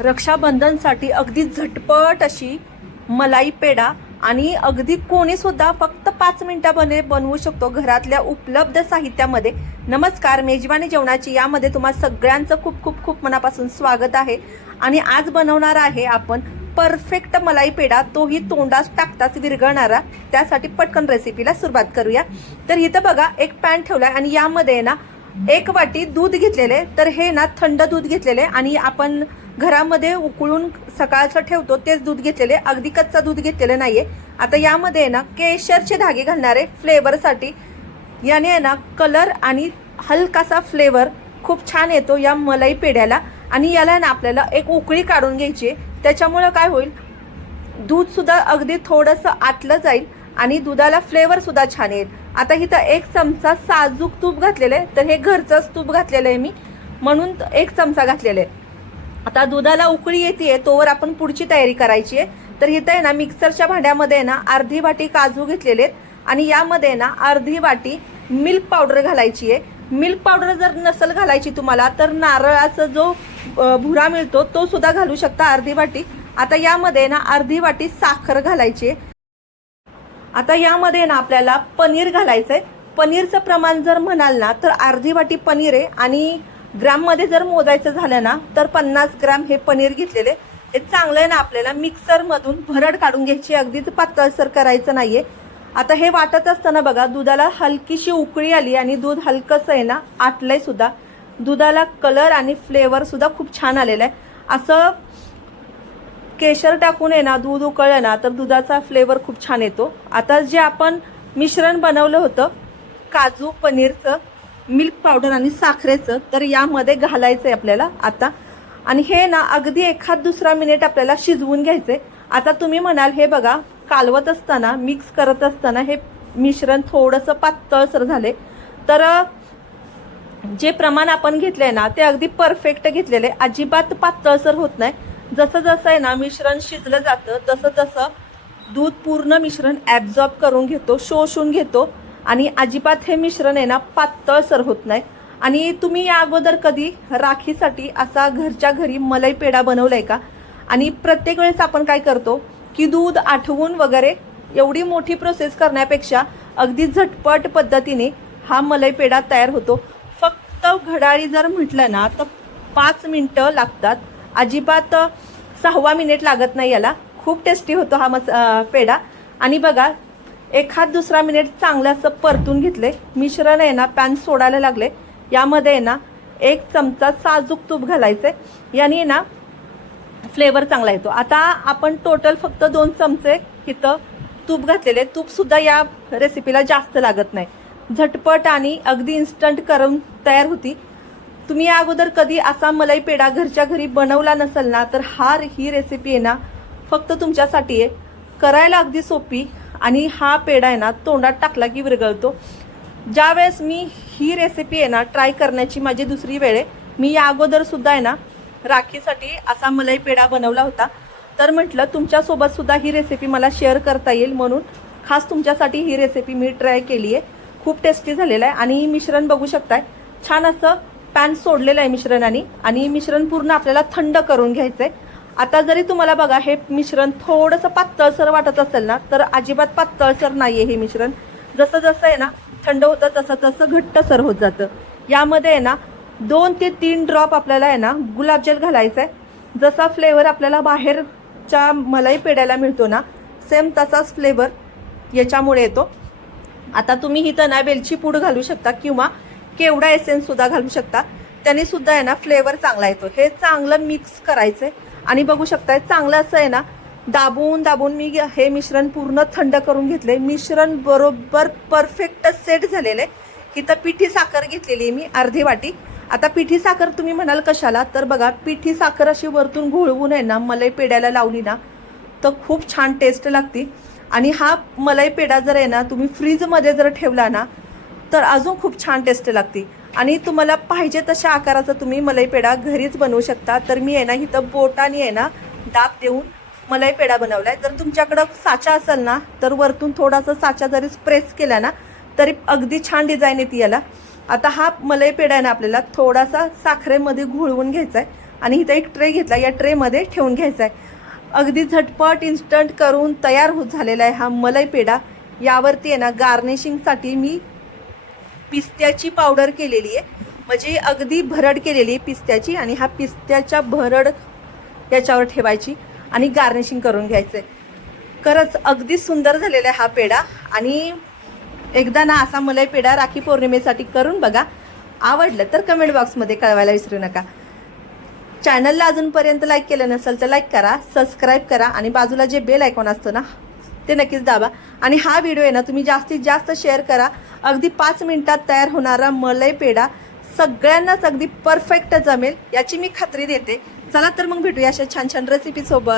रक्षाबंधनसाठी अगदी झटपट अशी मलाई पेढा आणि अगदी कोणी सुद्धा फक्त पाच मिनिटामध्ये बनवू शकतो घरातल्या उपलब्ध साहित्यामध्ये. नमस्कार मेजवानी जेवणाची यामध्ये तुम्हा सगळ्यांचं खूप खूप खूप मनापासून स्वागत आहे. आणि आज बनवणार आहे आपण परफेक्ट मलाई पेढा. तोही तोंडात टाकताच विरघळणारा. त्यासाठी पटकन रेसिपीला सुरुवात करूया. तर इथं बघा एक पॅन ठेवला आणि यामध्ये ना एक वाटी दूध घेतलेले तर हे ना थंड दूध घेतलेले आणि आपण घरामध्ये उकळून सकाळचं ठेवतो तेच दूध घेतलेले. अगदी कच्चा दूध घेतलेलं नाहीये. आता यामध्ये आहे ना केशरचे धागे घालणारे फ्लेवरसाठी याने आहे ना कलर आणि हलकासा फ्लेवर खूप छान येतो या मलाई पेढ्याला. आणि याला ना आपल्याला एक उकळी काढून घ्यायची आहे. त्याच्यामुळं काय होईल? दूधसुद्धा अगदी थोडंसं आटलं जाईल आणि दुधाला फ्लेवरसुद्धा छान येईल. आता इथं एक चमचा साजूक तूप घातलेलं आहे. तर हे घरचंच तूप घातलेलं आहे मी. म्हणून एक चमचा घातलेला आहे. आता दुधाला उकळी येते तोवर आपण पुढची तयारी करायची आहे. तर इथं आहे ना मिक्सरच्या भांड्यामध्ये आहे ना अर्धी वाटी काजू घेतलेले आहेत आणि यामध्ये ना अर्धी वाटी मिल्क पावडर घालायची आहे. मिल्क पावडर जर नसेल घालायची तुम्हाला तर नारळाचा जो भुरा मिळतो तो सुद्धा घालू शकता अर्धी वाटी. आता यामध्ये ना अर्धी वाटी साखर घालायची आहे. आता यामध्ये ना आपल्याला पनीर घालायचंय. पनीरचं प्रमाण जर म्हणाल ना तर अर्धी वाटी पनीर आहे आणि ग्राममध्ये जर मोजायचं झालं ना तर पन्नास ग्राम हे पनीर घेतलेले. हे चांगलं आहे ना आपल्याला. मिक्सरमधून भरड काढून घ्यायची. अगदीच पातळसर करायचं नाही आहे आता हे वाटत असताना बघा दुधाला हलकीशी उकळी आली आणि दूध हलकंसं आहे ना आटलंय सुद्धा. दुधाला कलर आणि फ्लेवर सुद्धा खूप छान आलेला आहे. असं केशर टाकून आहे ना दूध उकळलं ना तर दुधाचा फ्लेवर खूप छान येतो. आता जे आपण मिश्रण बनवलं होतं काजू पनीरचं मिल्क पावडर आणि साखरेचं तर यामध्ये घालायचं आहे आपल्याला आता. आणि हे ना अगदी एखाद दुसरा मिनिट आपल्याला शिजवून घ्यायचं आहे आता तुम्ही म्हणाल हे बघा कालवत असताना मिक्स करत असताना हे मिश्रण थोडंसं पातळसर झाले तर जे प्रमाण आपण घेतलं आहे ना ते अगदी परफेक्ट घेतलेले अजिबात पातळसर होत नाही. जसं जसं आहे ना मिश्रण शिजलं जातं तसं तसं दूध पूर्ण मिश्रण ॲब्झॉर्ब करून घेतो शोषून घेतो. आणि अजिबात हे मिश्रण आहे ना पातळसर होत नाही. आणि तुम्ही या अगोदर कधी राखीसाठी असा घरच्या घरी मलाई पेढा बनवलाय का? आणि प्रत्येक वेळेस आपण काय करतो की दूध आठवून वगैरे एवढी मोठी प्रोसेस करण्यापेक्षा अगदी झटपट पद्धतीने हा मलाई पेढा तयार होतो. फक्त घडाळी जर म्हटलं ना तर पाच मिनटं लागतात. अजिबात सहावा मिनिट लागत नाही याला. खूप टेस्टी होतो हा मस पेढा. आणि बघा एखाद दुसरा मिनिट चांगलं असं परतून घेतले मिश्रण आहे ना पॅन सोडायला लागले. यामध्ये आहे ना एक चमचा साजूक तूप घालायचे याने ना फ्लेवर चांगला येतो. आता आपण टोटल फक्त दोन चमचे इथं तूप घातलेले तूप सुद्धा या रेसिपीला जास्त लागत नाही. झटपट आणि अगदी इन्स्टंट करून तयार होती. तुम्ही या अगोदर कधी असा मलाई पेढा घरच्या घरी बनवला नसेल ना तर हा ही रेसिपी आहे ना फक्त तुमच्यासाठी आहे. करायला अगदी सोपी आणि हा पेढा आहे ना तोंडात टाकला की विरघळतो. ज्यावेळेस मी ही रेसिपी आहे ना ट्राय करण्याची माझी दुसरी वेळ आहे. मी या अगोदरसुद्धा आहे ना राखीसाठी असा मलाई पेढा बनवला होता. तर म्हटलं तुमच्यासोबतसुद्धा ही रेसिपी मला शेअर करता येईल म्हणून. खास तुमच्यासाठी ही रेसिपी मी ट्राय केली आहे. खूप टेस्टी झालेलं आहे आणि मिश्रण बघू शकताय. छान असं पॅन सोडलेलं आहे मिश्रणाने आणि मिश्रण पूर्ण आपल्याला थंड करून घ्यायचं आहे आता जरी तुम्हाला बघा हे मिश्रण थोडंसं पातळसर वाटत असेल ना तर अजिबात पातळसर नाही आहे हे मिश्रण. जसं जसं आहे ना थंड होतं तसं तसं घट्टसर होत जातं. यामध्ये आहे ना दोन ते तीन ड्रॉप आपल्याला आहे ना गुलाबजल घालायचं आहे जसा फ्लेवर आपल्याला बाहेरच्या मलाई पेड्याला मिळतो ना सेम तसाच फ्लेवर याच्यामुळे येतो. आता तुम्ही ही ना वेलची पूड घालू शकता किंवा केवडा एसेन्स सुद्धा घालू शकता. त्याने सुद्धा आहे ना फ्लेवर चांगला येतो. हे चांगलं मिक्स करायचं आहे आणि बघू शकताय चांगलं असं आहे ना दाबून दाबून मी हे मिश्रण पूर्ण थंड करून घेतले मिश्रण बरोबर परफेक्ट सेट झालेलं आहे इथं पिठी साखर घेतलेली आहे मी अर्धी वाटी. आता पिठी साखर तुम्ही म्हणाल कशाला तर बघा पिठी साखर अशी वरतून घोळवून आहे ना मलाई पेड्याला लावली ना तर खूप छान टेस्ट लागते. आणि हा मलाई पेढा जर आहे ना तुम्ही फ्रीजमध्ये जर ठेवला ना तर अजून खूप छान टेस्ट लागते. आणि तुम्हाला पाहिजे तशा आकाराचा तुम्ही मलाई पेढा घरीच बनवू शकता. तर मी आहे ना इथं बोटाने आहे ना दाब देऊन मलाई पेढा बनवलाय. जर तुमच्याकडं साचा असेल ना तर वरतून थोडासा साचा जरी प्रेस केला ना तरी अगदी छान डिझाईन येते याला. आता हा मलाई पेढा आहे ना आपल्याला थोडासा साखरेमध्ये घोळवून घ्यायचा आहे आणि इथं एक ट्रे घेतला या ट्रेमध्ये ठेवून घ्यायचा आहे अगदी झटपट इन्स्टंट करून तयार होत झालेला आहे हा मलाई पेढा. यावरती आहे ना गार्निशिंगसाठी मी पिस्त्याची पावडर केलेली आहे. म्हणजे अगदी भरड केलेली आहे पिस्त्याची आणि हा पिस्त्याच्या भरड याच्यावर ठेवायची आणि गार्निशिंग करून घ्यायचं आहे खरंच अगदी सुंदर झालेला आहे हा पेढा आणि एकदा ना असा मलाई पेढा राखी पौर्णिमेसाठी करून बघा. आवडलं तर कमेंट बॉक्समध्ये कळवायला विसरू नका. चॅनलला अजूनपर्यंत लाईक केलं नसेल तर लाईक करा सबस्क्राईब करा आणि बाजूला जे बेल आयकॉन असतं ना ते नक्कीच दाबा. आणि हा व्हिडिओ आहे ना तुम्ही जास्तीत जास्त शेअर करा. अगदी पाच मिनिटात तयार होणारा मलई पेढा सगळ्यांनाच अगदी परफेक्ट जमेल याची मी खात्री देते. चला तर मग भेटूया अशा छान छान रेसिपीसोबत